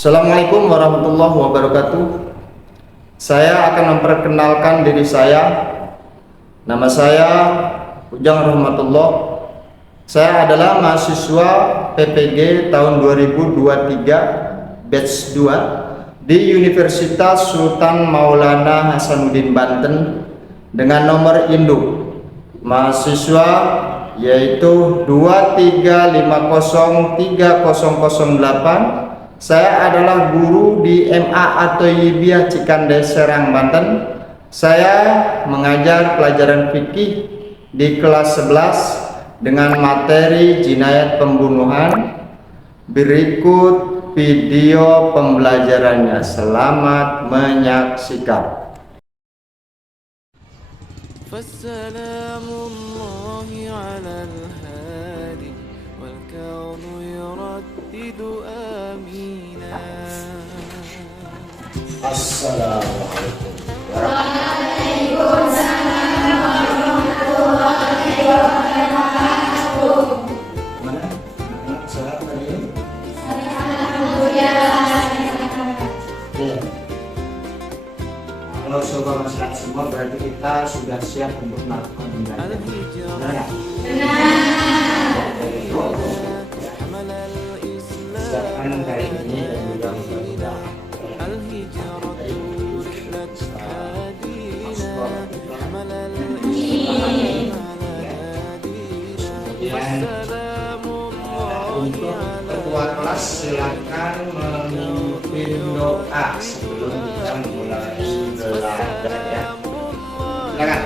Assalamualaikum warahmatullahi wabarakatuh. Saya akan memperkenalkan diri saya. Nama saya Ujang Rahmatullah. Saya adalah mahasiswa PPG tahun 2023 batch 2 di Universitas Sultan Maulana Hasanuddin Banten dengan nomor induk mahasiswa yaitu 235030008. Saya adalah guru di MA At-Thayyibiyah Cikande Serang, Banten. Saya mengajar pelajaran fikih di kelas 11 dengan materi jinayat pembunuhan. Berikut video pembelajarannya. Selamat menyaksikan. Fassalamullahi alal hadi wal kaunu yuraddidu amina. Assalamualaikum. Waalaikumsalam warahmatullahi wabarakatuh. Mana? Anak salat tadi? Alhamdulillah. Iya. Kalau sobat masyarakat semua berarti kita sudah siap untuk melakukan pembelajaran. Benar nggak? Siapkan hari ini dan juga mudah-mudahan. Kemudian untuk ketua kelas silakan memimpin doa sebelum kita mulai belajar ya. Silakan.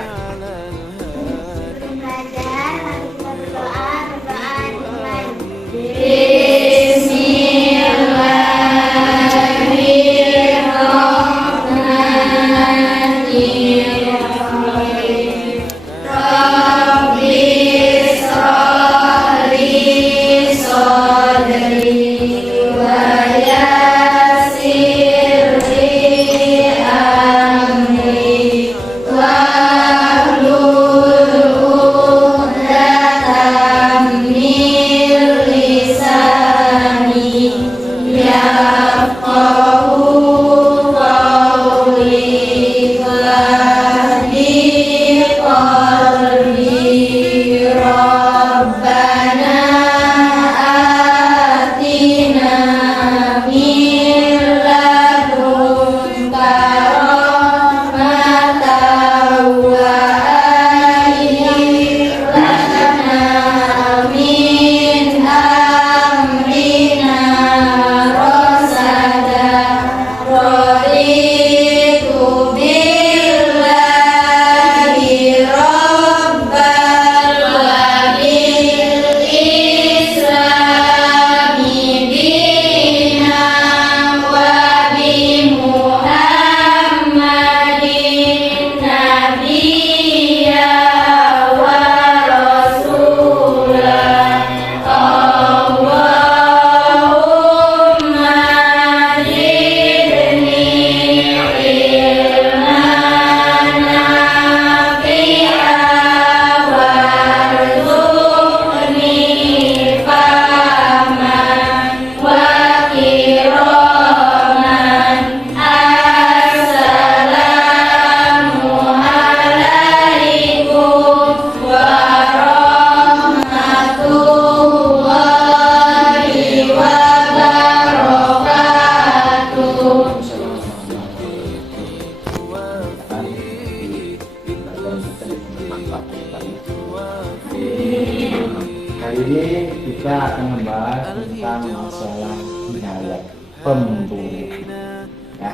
Hari ini kita akan membahas tentang masalah jinayat pembunuhan. Ya.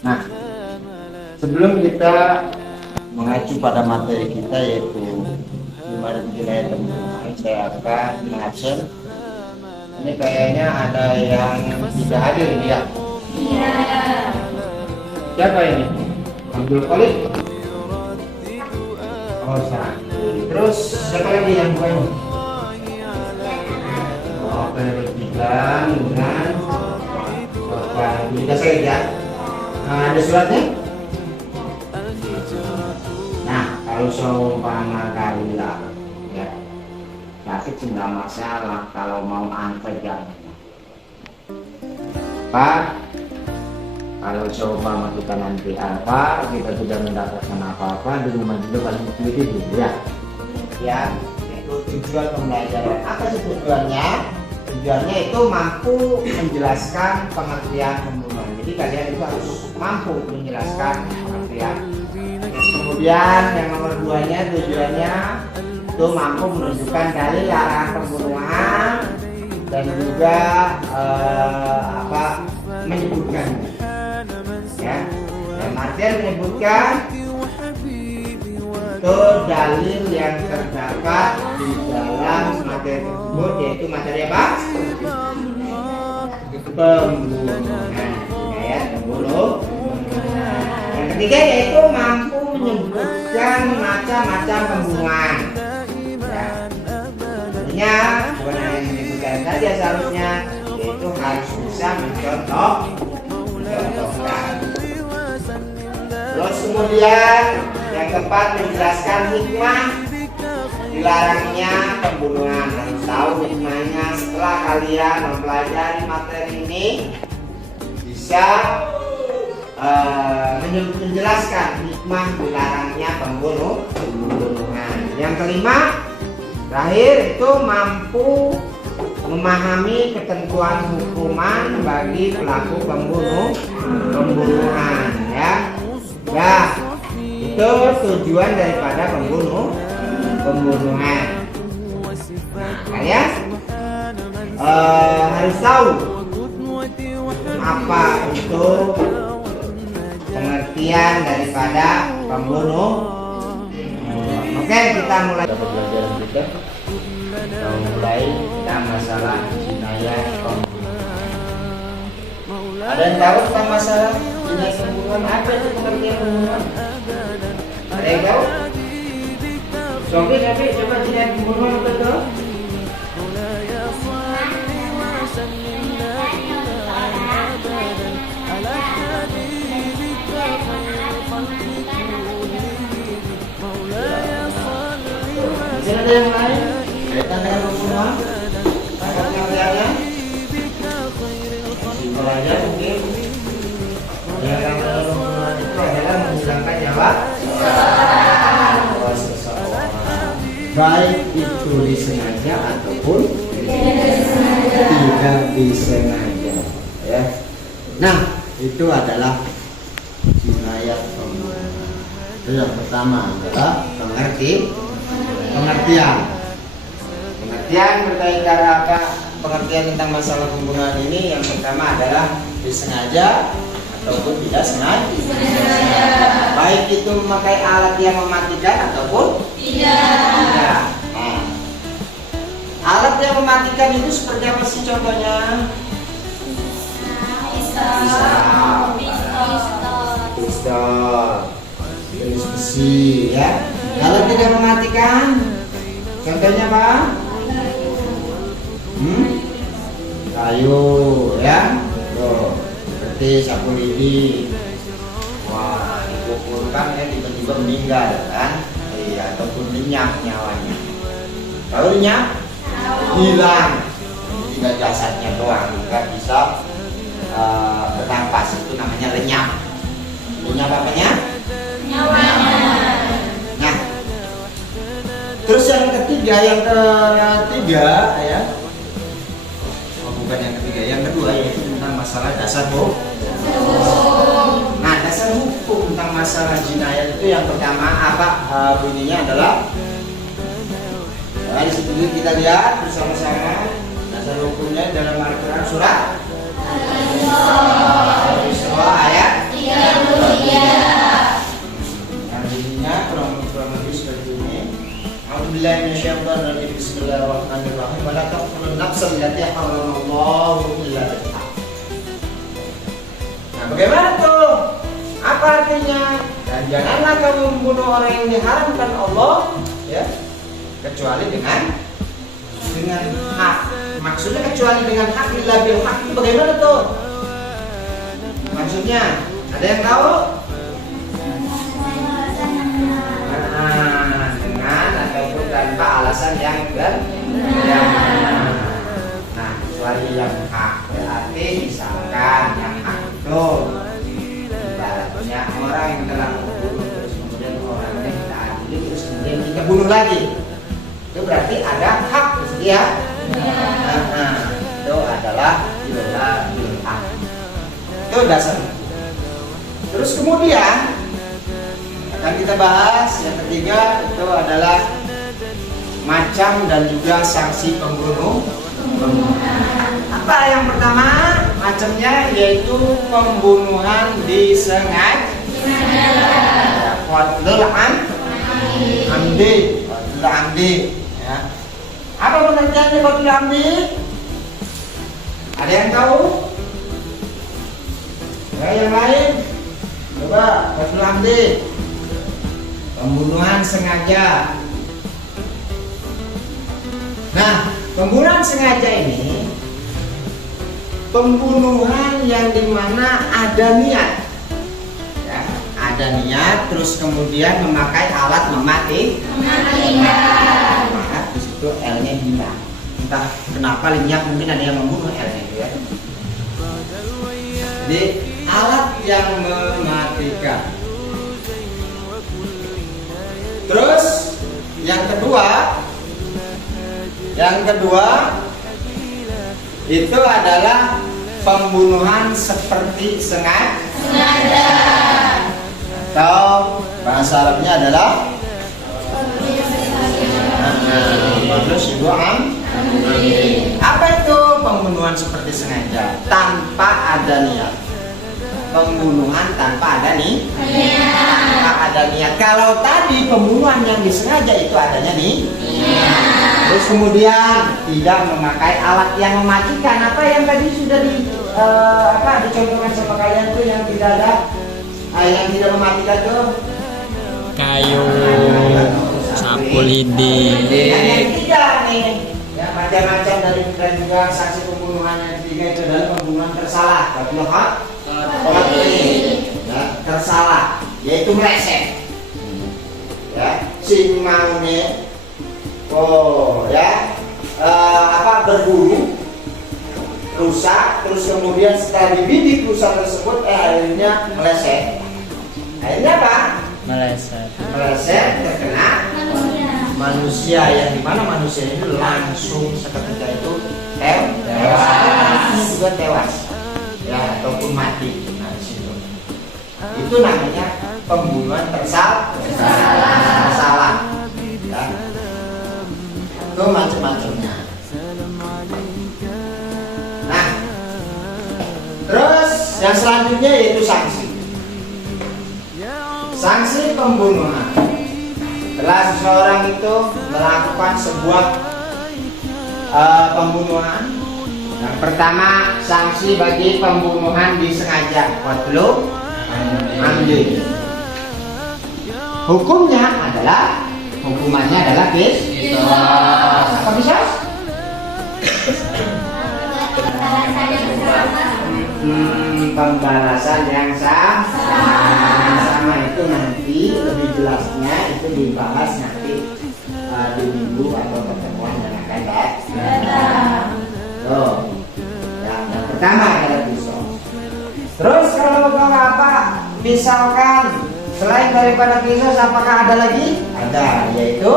Nah, sebelum kita mengacu pada materi kita yaitu gimana jinayat pembunuhan, saya akan mengabsen. Ini kayaknya ada yang tidak hadir ini ya. Siapa ini? Abdul Khalid. Oh, satu. Terus siapa lagi yang bukan? Oh, penelitian dengan Bapak Bisa saja. Ada suratnya? Nah, kalau seumpama kalilah ya, sakit tidak masalah kalau mau antar jangan. apa? Kalau coba kita nanti apa, kita sudah mendapatkan apa-apa di rumah juga paling itu dulu ya. Ya, itu tujuan pembelajaran. Apa sih tujuannya? Tujuannya itu mampu menjelaskan pengertian pembunuhan. Jadi kalian itu harus mampu menjelaskan pengertian. Kemudian yang nomor 2-nya tujuannya itu mampu menunjukkan dalil larangan pembunuhan dan juga menyebutkan ya, dan artian menyebutkan itu dalil yang terdapat di dalam materi tersebut, yaitu materi apa? Pembunuhan ya, pembunuh. Yang ketiga yaitu mampu menyebutkan macam-macam pembunuhan ya. Artinya bukan hanya menyebutkan saja seharusnya, yaitu harus bisa mencontohkan. Terus kemudian yang keempat menjelaskan hikmah dilarangnya pembunuhan. Harus tahu hikmahnya. Setelah kalian mempelajari materi ini, bisa menjelaskan hikmah dilarangnya pembunuhan. Yang kelima, terakhir itu mampu memahami ketentuan hukuman bagi pelaku pembunuhan ya. Ya, itu tujuan daripada pembunuhan. Nah, kalian harus tahu apa itu pengertian daripada pembunuh. Oke, kita mulai pembelajaran kita. Kita mulai tentang masalah jinayah pembunuhan. Ada yang tahu tentang masalah jinayah pembunuhan? Apa itu pengertian pembunuhan? Ada yang tahu? Sofi, coba jinayah pembunuhan apa itu? Masih ada yang lain kaitan dengan pembunuhan? Apa pengertiannya? Simpel aja mungkin. Yang pembunuhan itu adalah menghilangkan nyawa seseorang, baik itu disengaja ataupun tidak disengaja. Ya. Nah, itu adalah jinayah pembunuhan. Itu yang pertama adalah pengertian berkaitan apa? Pengertian tentang masalah pembunuhan ini yang pertama adalah disengaja ataupun tidak sengaja. Baik itu memakai alat yang mematikan ataupun tidak. Nah, alat yang mematikan itu seperti apa sih contohnya? Pistol, besi ya. Kalau tidak mematikan, contohnya apa? Kayu ya. Tuh, seperti sapu lidi. Wah, dipukulkan ya tiba-tiba meninggal kan? Iya, ataupun lenyap nyawanya. Kalau lenyap, hilang. Tinggal jasadnya doang, nggak bisa bernafas. Itu namanya lenyap. Lenyap apanya? Nyawanya. Nah, terus yang ketiga ya. Bukan yang ketiga, yang kedua yaitu tentang masalah dasar hukum. Nah, dasar hukum tentang masalah jinayat itu yang pertama apa bunyinya adalah. Nah, di situ kita lihat bersama-sama dasar hukumnya dalam Al-Quran surat Al-Isra ayat 33. Yang bunyinya kurang lebih seperti ini. A'udzubillahi minasyaitonir rajim. Bismillahirrahmanirrahim. Wa la taqtulun nafsal lati haramallahu illa bil haqq. Nah, bagaimana tuh? Apa artinya? Dan janganlah kamu membunuh orang yang diharamkan Allah, ya, kecuali dengan hak. Maksudnya kecuali dengan hak, illa bil haqq. Bagaimana tuh? Maksudnya, ada yang tahu? Dengan ataupun tanpa alasan yang benar. Nah, kecuali yang hak berarti misalkan Tuh, ibaratnya orang yang telah membunuh terus kemudian orangnya kita adili terus kemudian kita bunuh lagi, itu berarti ada hak dia. Itu adalah idola hak. Itu dasar. Terus kemudian akan kita bahas yang ketiga itu adalah macam dan juga sanksi pembunuh. Apa yang pertama macamnya yaitu pembunuhan disengaja. Qatlul amdi. Qatlul amdi. Ya. Apa pengertiannya qatlul amdi? Ada yang tahu? Ya, yang lain? Coba qatlul amdi. Pembunuhan sengaja. Nah, pembunuhan sengaja ini pembunuhan yang dimana ada niat, ya, ada niat, terus kemudian memakai alat mematikan. Maka di situ L-nya hina. Entah kenapa niat mungkin ada yang membunuh L-nya, ya. Jadi alat yang mematikan. Terus yang kedua itu adalah pembunuhan seperti sengaja atau bahasa Arabnya adalah apa itu pembunuhan seperti sengaja tanpa ada niat. Pembunuhan tanpa ada niat. Kalau tadi pembunuhan yang disengaja itu adanya nih. Terus kemudian tidak memakai alat yang mematikan. Apa yang tadi sudah dicontohkan sama kalian tuh yang tidak ada, yang tidak mematikan tuh? Kayu, sapu lidi. Yang ketiga nih, ya macam-macam dari dan juga sanksi pembunuhan yang ketiga itu adalah pembunuhan tersalah. Ya, tersalah, yaitu meleset. Ya, si maune, berburu rusa, terus kemudian setelah dibidik rusa tersebut akhirnya meleset. Akhirnya apa? Meleset terkena manusia, yang dimana manusia itu langsung seketika itu tewas, juga tewas, ya, ataupun mati. Nah, di situ. Itu namanya pembunuhan tersalah. Ya. Itu macam-macamnya. Nah, terus yang selanjutnya yaitu sanksi. Sanksi pembunuhan. Setelah seseorang itu melakukan sebuah pembunuhan, yang pertama sanksi bagi pembunuhan disengaja, qatlul amdi. Hukumannya adalah apa bisa? Pembalasan yang sama itu nanti lebih jelasnya itu dibahas nanti di minggu atau pertemuan yang akan datang. Yang pertama adalah pisau. Terus kalau bapak misalkan selain daripada pisau, apakah ada lagi? Ada, yaitu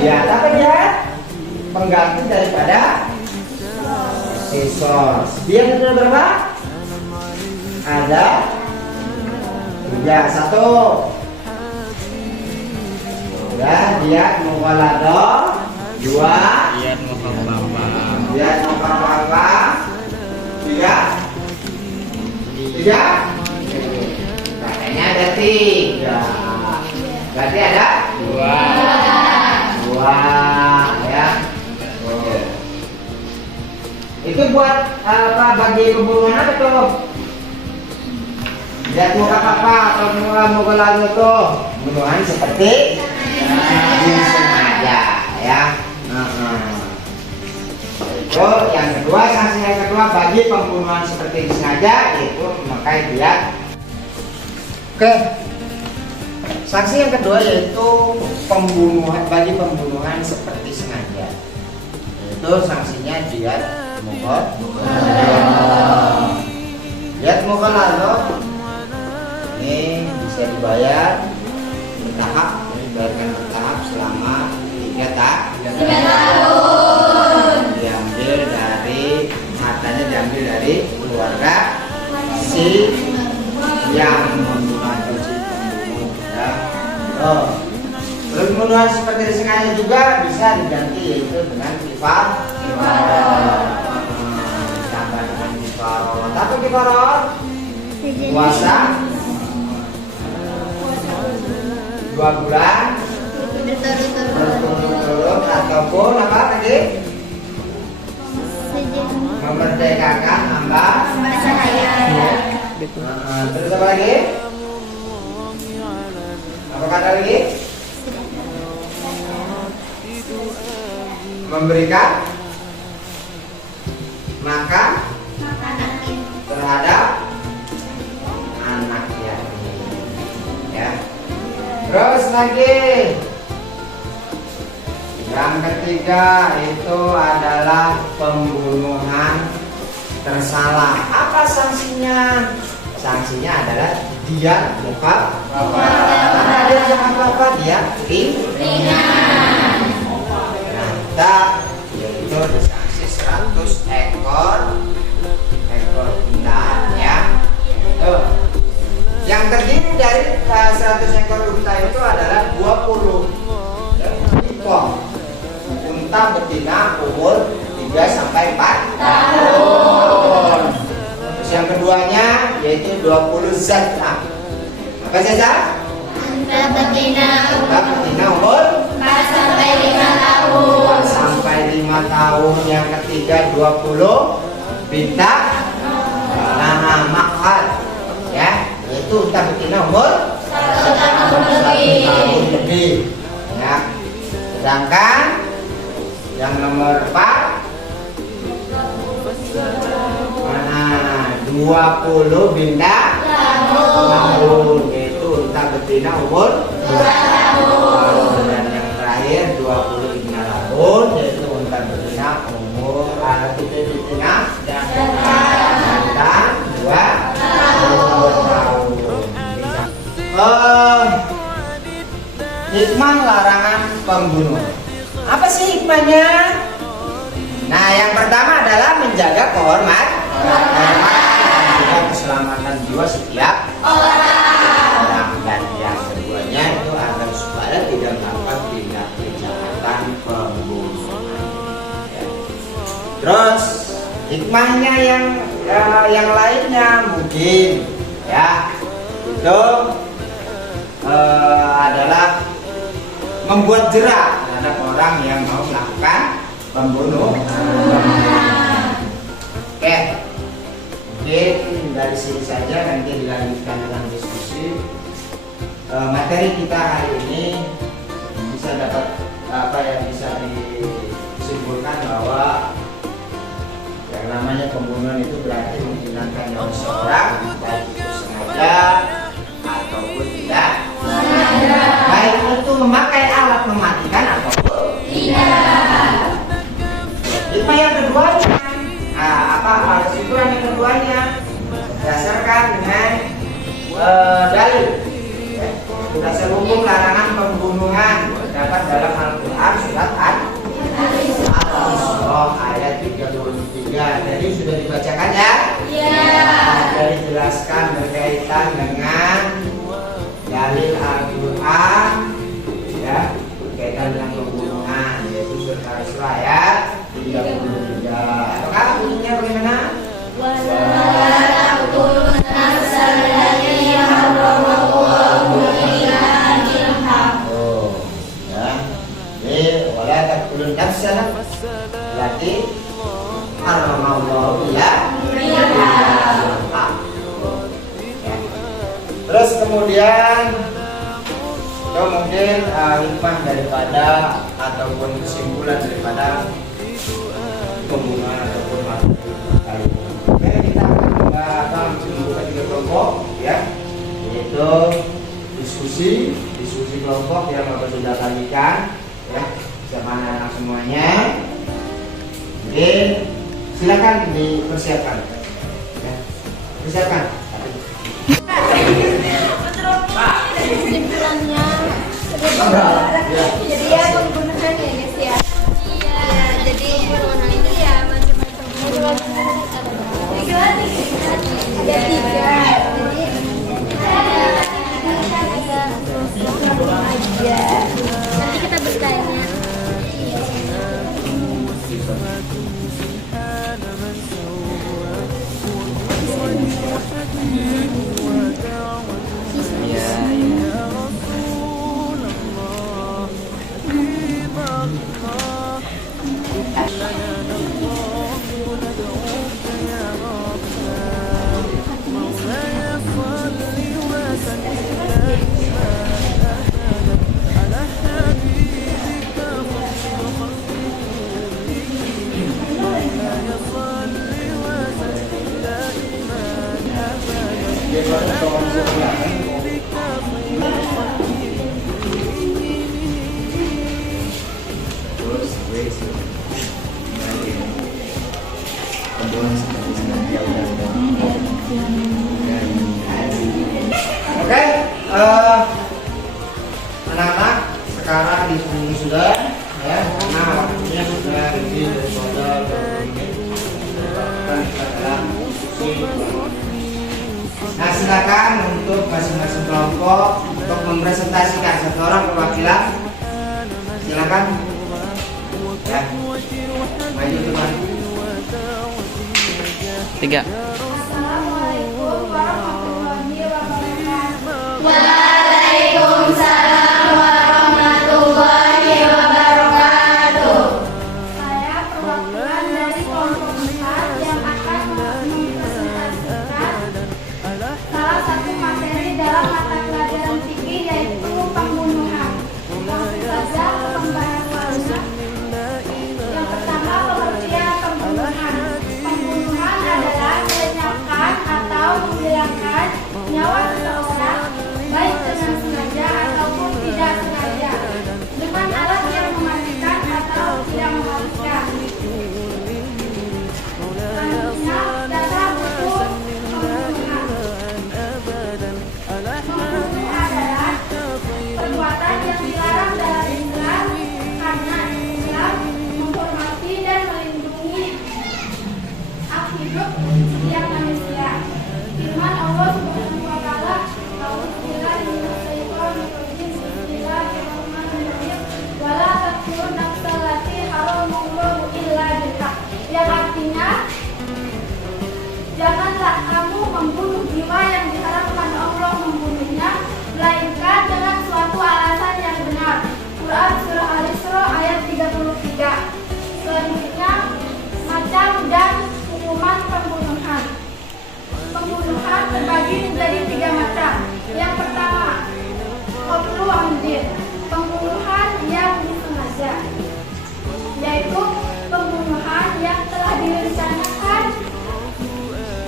ya, tapi dia pengganti daripada scissors. Dia ada berapa? Ada 3. 1. Udah, dia mukhalado. 2. Lihat muka bapak. 3. Katanya ada 3. Berarti ada 2 ya. Itu buat apa, bagi pembunuhan apa tuh? Lihat muka papa atau muka lalu tuh, pembunuhan seperti disengaja ya. Itu yang kedua, sanksi yang kedua bagi pembunuhan seperti disengaja yaitu memakai diat. Oke. Sanksi yang kedua yaitu pembunuhan bagi pembunuhan seperti sengaja. Itu sanksinya diat mukhot. Lihat muka lalu. Ini bisa dibayar bertahap, dibayarkan bertahap selama 3 tahun. Diambil dari hartanya, diambil dari keluarga si yang membunuh si pembunuh. Ya. Oh. Pembunuhan seperti disengaja juga bisa diganti, yaitu dengan kifarah. Ditambah dengan kifarah. Tapi kifarah puasa 2 bulan berturut-turut ataupun apa tadi? Memerdekakan hamba sahaya. Terus apa lagi? Apa kata lagi? Memberikan makan terhadap anak yatim. Ya. Terus lagi yang ketiga itu adalah pembunuhan tersalah. Apa sanksinya? Sanksinya adalah dia muka karena dia jangan apa dia ringan. Nah, yaitu disanksi 100 ekor unta ya. Tuh. Yang terdiri dari 100 ekor unta itu adalah 20 ekor unta betina umur 3 sampai 4 tahun. Terus yang keduanya yaitu 20 zat. Apa saja? Unta betina umur 4 sampai 5 tahun. Sampai 5 tahun. Yang ketiga 20 bintang makan ya, yaitu unta betina umur 1 tahun lebih ya. Sedangkan yang nomor 4 20 bintang tahun, yaitu unta betina umur 2 tahun. Dan yang terakhir 20 bintang tahun, yaitu unta betina umur betina jantan 2 tahun. Hikmah larangan pembunuhan. Apa sih hikmahnya? Nah, yang pertama adalah menjaga kehormatan dan juga keselamatan jiwa setiap orang. Dan yang keduanya itu agar supaya tidak melakukan tindak kejahatan pembunuhan. Ya. Terus hikmahnya yang lainnya mungkin ya itu adalah membuat jerah terhadap orang yang mau melakukan pembunuhan. Oke, mungkin dari sini saja, nanti dilanjutkan dengan diskusi. Materi kita hari ini bisa dapat apa yang bisa disimpulkan bahwa yang namanya pembunuhan itu berarti menghilangkan nyawa seorang, baik itu sengaja ataupun tidak. Baik itu memakai alat mematikan ataupun tidak. Hikmah yang keduanya, kesimpulan yang keduanya berdasarkan dengan dalil. Dasar hukum larangan pembunuhan terdapat dalam Al-Quran surat Al-Isra ayat 33. Jadi sudah dibacakan ya? Iya. Sudah dijelaskan berkaitan dengan dalil Al-Quran ya, berkaitan dengan pembunuhan, yaitu surat Al-Isra ayat 33. Apakah bunyinya bagaimana? Berarti haramallahu ya. Terus kemudian itu mungkin hikmah daripada ataupun kesimpulan daripada pembunuhan ataupun materi kali ini. Oke, kita akan membuka 3 kelompok ya, yaitu diskusi kelompok yang Bapak sudah bagikan ya sama anak semuanya. Jadi silakan dipersiapkan ya. Silakan. Kesimpulannya jadi ya penggunaan ya guys ya. Iya, jadi penggunaan ya macam-macam. Ada tiga. Jadi aja. Nanti kita bertanya. Oke, anak-anak sekarang di sini sudah ya, nah waktunya sudah ini Nah silakan untuk masing-masing kelompok untuk mempresentasikan satu orang perwakilan. Silakan. Ya. Maju teman. 3. Assalamualaikum warahmatullahi wabarakatuh. Waalaikumsalam warahmatullahi wabarakatuh. Saya perwakilan dari kelompok 4 yang akan mempresentasikan salah satu materi dalam mata pelajaran fikih yaitu pembunuhan. Langsung saja pembahasannya. Yang pertama, pengertian pembunuhan. Pembunuhan adalah melenyapkan atau menghilangkan nyawa seseorang baik dengan sengaja ataupun tidak sengaja dengan alat yang mematikan atau tidak mematikan. Selanjutnya, dasar hukum pembunuhan. Membunuh adalah perbuatan yang dilarang dalam Islam karena Islam menghormati dan melindungi hak hidup setiap manusia. Firman Allah Subhanahu wa taala, Bismillahirrahmanirrahim. Wala taqtulu nafsal lati haramallahu illa bihaq. Yang artinya, janganlah kamu membunuh jiwa yang diharamkan Allah membunuhnya, melainkan dengan suatu alasan yang benar. Quran Surah Al-Isra ayat 33. Selanjutnya, macam dan hukuman pembunuhan. Pembunuhan terbagi menjadi 3 macam. Yang pertama, qatlu amdin, pembunuhan yang disengaja, yaitu pembunuhan yang telah direncanakan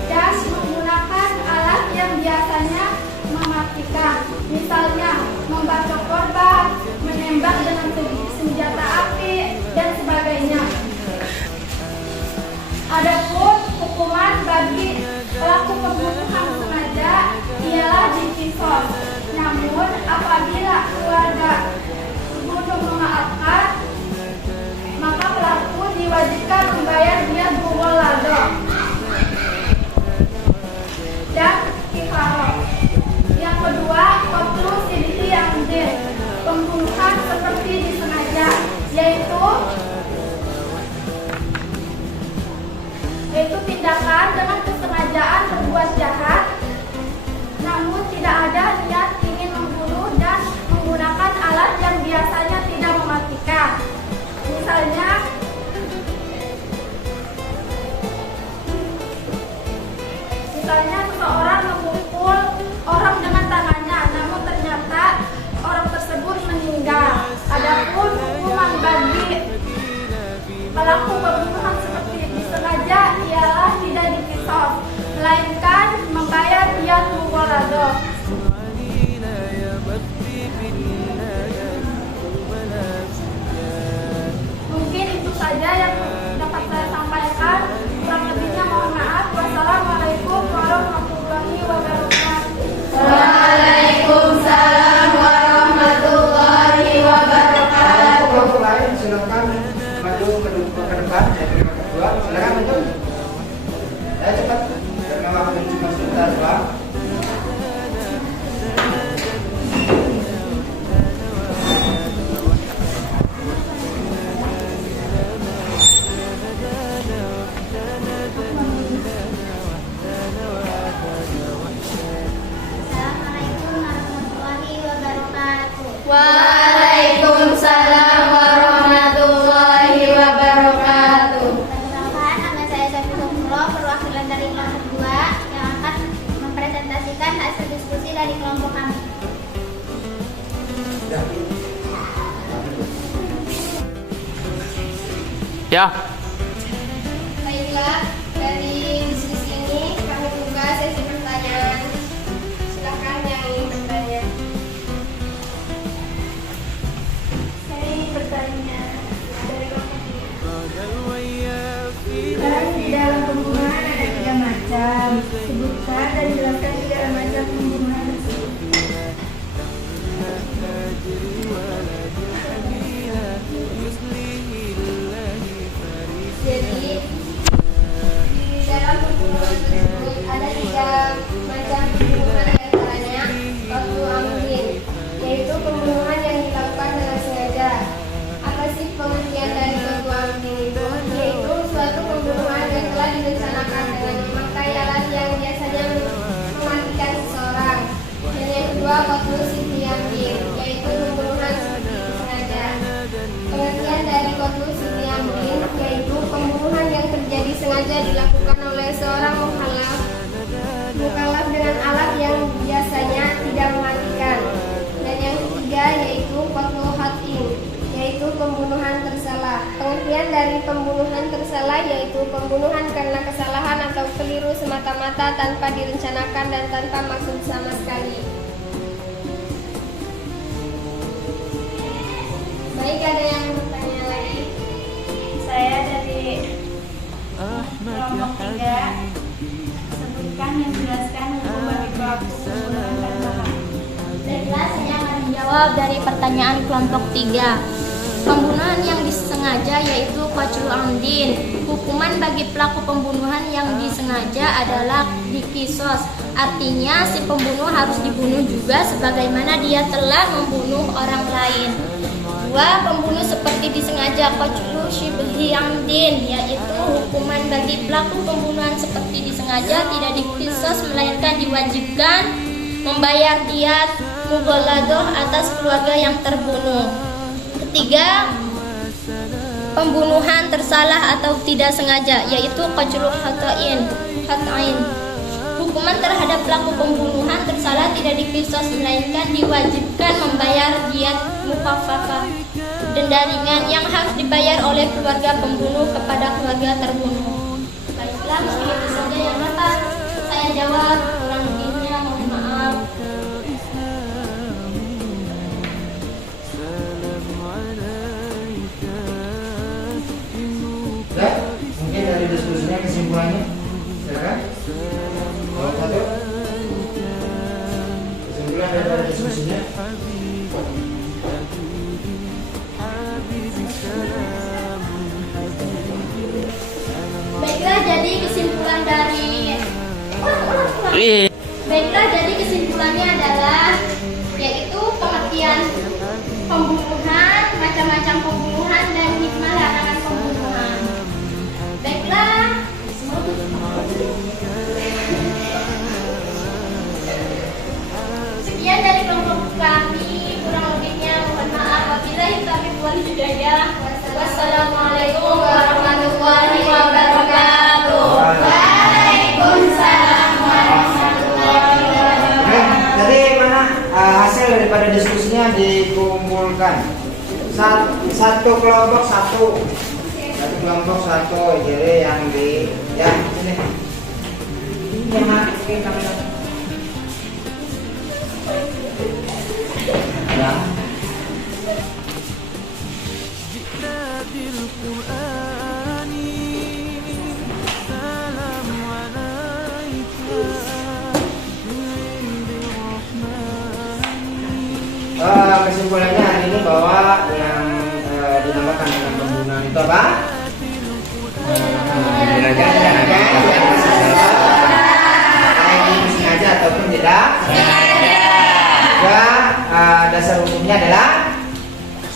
dan menggunakan alat yang biasanya mematikan, misalnya membacok korban, menembak dengan senjata api, dan sebagainya. Adapun hukuman bagi pelaku pembunuhan sengaja ialah dikisos. Namun apabila keluarga bunuh memaafkan, maka pelaku diwajibkan membayar diat mughalladzah dan kifarah. Yang kedua, qatlu sidqi amdin, pembunuhan seperti disengaja, yaitu tindakan dengan kesengajaan berbuat jahat, namun tidak ada niat ingin membunuh dan menggunakan alat yang biasanya tidak mematikan. Misalnya seseorang memukul orang dengan tangannya, namun ternyata orang tersebut meninggal. Adapun hukuman bagi pelaku pembunuhan seperti disengaja ialah tidak dikisos, melainkan membayar diat mughalladzah. Mungkin itu saja yang dapat saya sampaikan. Kurang lebihnya mohon maaf. Wassalamualaikum warahmatullahi wabarakatuh. depan, saya terima kedua. Silakan maju. Saya cepat. Karena waktu cuma sebentar, Pak. Assalamualaikum warahmatullahi wabarakatuh. Waalaikumsalam warahmatullahi wabarakatuh. Perkenalkan, nama saya Saifullahullah, perwakilan dari kelompok 2 yang akan mempresentasikan hasil diskusi dari kelompok kami. Ya. Baiklah, dari diskusi ini kami buka sesi pertanyaan. Silakan yang ingin bertanya. Saya ingin bertanya dari kelompok 3. Kan di dalam pembunuhan ada 3 macam. Sebutkan dan jelaskan 3 macam pembunuhan tersebut. Jadi di dalam pembunuhan tersebut ada 3 macam pembunuhan, diantaranya qatlu amdin, yaitu pembunuhan yang dilakukan dengan sengaja. Apa sih pengertian dari qatlu amdin itu? Yaitu suatu pembunuhan yang telah direncanakan dengan memakai alat yang biasanya mematikan seseorang. Dan yang kedua qatlu siti amdin, yaitu pembunuhan sengaja. Pengertian dari qatlu siti amdin yaitu pembunuhan yang terjadi sengaja dilakukan oleh seorang mukallaf dengan alat yang biasanya tidak mematikan. Dan yang ketiga yaitu qatlu khat'in, yaitu pembunuhan tersalah. Pengertian dari pembunuhan tersalah yaitu pembunuhan karena kesalahan atau keliru semata-mata tanpa direncanakan dan tanpa maksud sama sekali. Baik, ada yang bertanya lagi? Saya dari kelompok 3. Sebutkan yang jelaskan hukum bagi pelaku pembunuhan tersalah. Baiklah, saya akan menjawab dari pertanyaan kelompok 3. Pembunuhan yang disengaja yaitu qatlu amdin. Hukuman bagi pelaku pembunuhan yang disengaja adalah dikisos. Artinya si pembunuh harus dibunuh juga sebagaimana dia telah membunuh orang lain. 2. Pembunuh seperti disengaja qatlu syibhi amdin, yaitu hukuman bagi pelaku pembunuhan seperti disengaja tidak dikisos melainkan diwajibkan membayar diat mughalladoh atas keluarga yang terbunuh. 3. Pembunuhan tersalah atau tidak sengaja, yaitu qatlu khata'in. Hukuman terhadap pelaku pembunuhan tersalah tidak dikisos melainkan diwajibkan membayar diat mukhafafah, denda ringan yang harus dibayar oleh keluarga pembunuh kepada keluarga terbunuh. Baiklah, mungkin itu saja yang dapat saya jawab. Kurang lebihnya mohon maaf. Ya, mungkin dari diskusinya kesimpulannya. Silakan. Nomor 1. Kesimpulan dari diskusinya. Baiklah, jadi kesimpulannya adalah yaitu pengertian pembunuhan, macam-macam pembunuhan dan hikmah larangan pembunuhan. Baiklah, sekian dari kelompok kami. Kurang lebihnya mohon maaf. Wabillahi taufiq wal hidayah. Wassalamualaikum warahmatullahi wabarakatuh. Waalaikumsalam warahmatullahi wabarakatuh. Oke, jadi mana hasil daripada diskusinya dikumpulkan. Satu kelompok satu. Jadi yang di sini. Ini yang masukin kamera. Ya. بالقرآن سلام عليك من عند الرحمن. Kesimpulannya hari ini bahwa yang dinamakan dengan pembunuhan itu apa?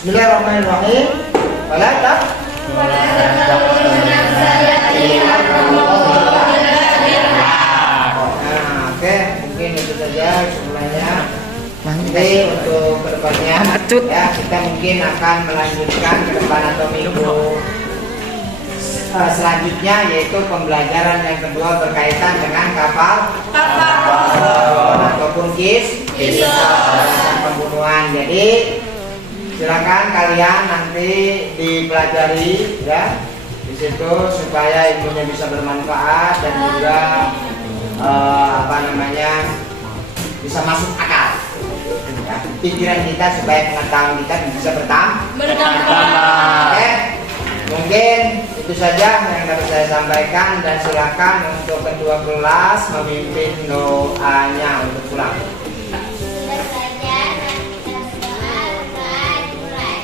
Bismillahirrahmanirrahim. Wala tak? Nah, oke, mungkin itu saja semuanya. Nanti untuk kedepannya ya kita mungkin akan melanjutkan ke depan atau minggu selanjutnya, yaitu pembelajaran yang kedua berkaitan dengan kapal ataupun kisah pembunuhan. Jadi silakan kalian nanti dipelajari ya di situ supaya ilmunya bisa bermanfaat dan juga bisa masuk akal ya, pikiran kita supaya pengetahuan kita bisa bertambah. Oke, mungkin itu saja yang dapat saya sampaikan dan silakan untuk kedua kelas memimpin doanya untuk pulang. Sudah saja, nanti kita berdoa dimulai.